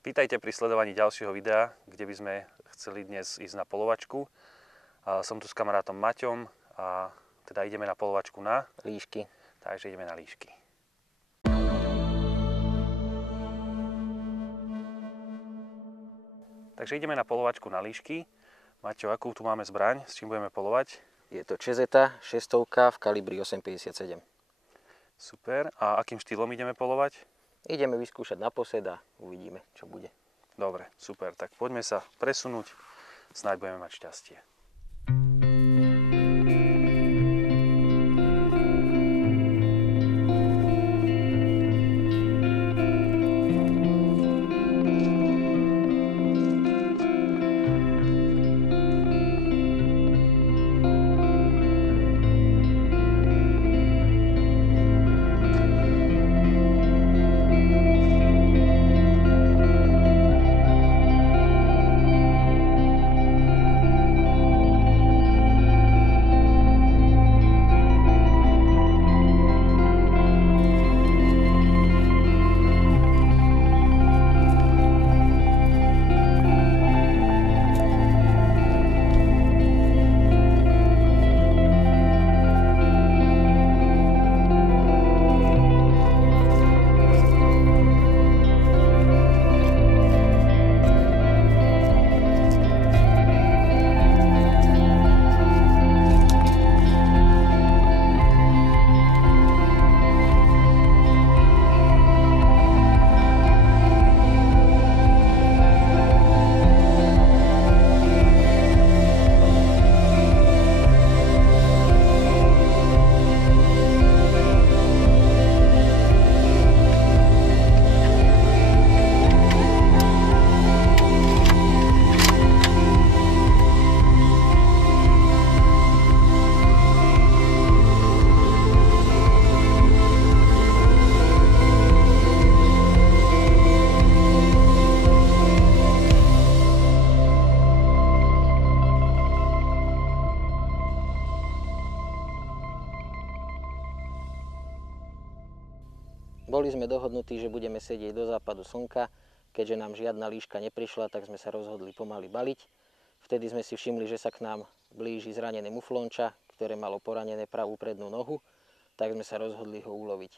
Vítajte pri sledovaní ďalšieho videa, kde by sme chceli dnes ísť na polovačku. Som tu s kamarátom Maťom a teda ideme na polovačku na líšky. Takže ideme na líšky. Takže ideme na polovačku na líšky. Maťo, akú tu máme zbraň? S čím budeme polovať? Je to Čezeta 600 v kalibri 8,57. Super. A akým štýlom ideme polovať? Ideme vyskúšať naposled a uvidíme, čo bude. Dobre, super. Tak poďme sa presunúť. Snáď budeme mať šťastie. Boli sme dohodnutí, že budeme sedieť do západu slnka. Keďže nám žiadna líška neprišla, tak sme sa rozhodli pomaly baliť. Vtedy sme si všimli, že sa k nám blíži zranené muflonča, ktoré malo poranené pravú prednú nohu, tak sme sa rozhodli ho uloviť.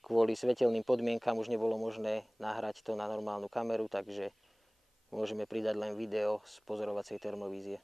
Kvôli svetelným podmienkam už nebolo možné nahrať to na normálnu kameru, takže môžeme pridať len video z pozorovacej termovízie.